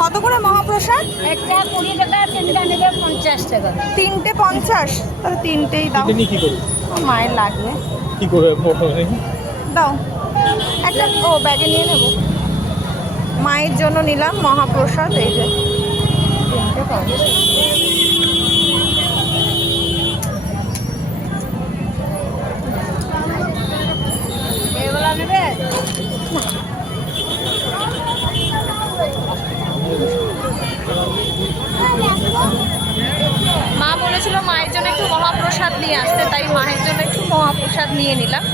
কত করে মহাপ্রসাদ? একটা 20 টাকা, তিনটা নেবে 50 টাকা। তিনটে 50, তাহলে তিনটেই দাও। কি করে মায়ের লাগবে, কি করে প্রথমে দাও একটা। ও ব্যাগে নিয়ে নেব। মায়ের জন্য নিলাম মহাপ্রসাদ, এই যে তিনটে 50। এগুলা নেবে? মা বলেছিল মায়ের জন্য একটু মহাপ্রসাদ নিয়ে আসতে, তাই মায়ের জন্য একটু মহাপ্রসাদ নিয়ে নিলাম।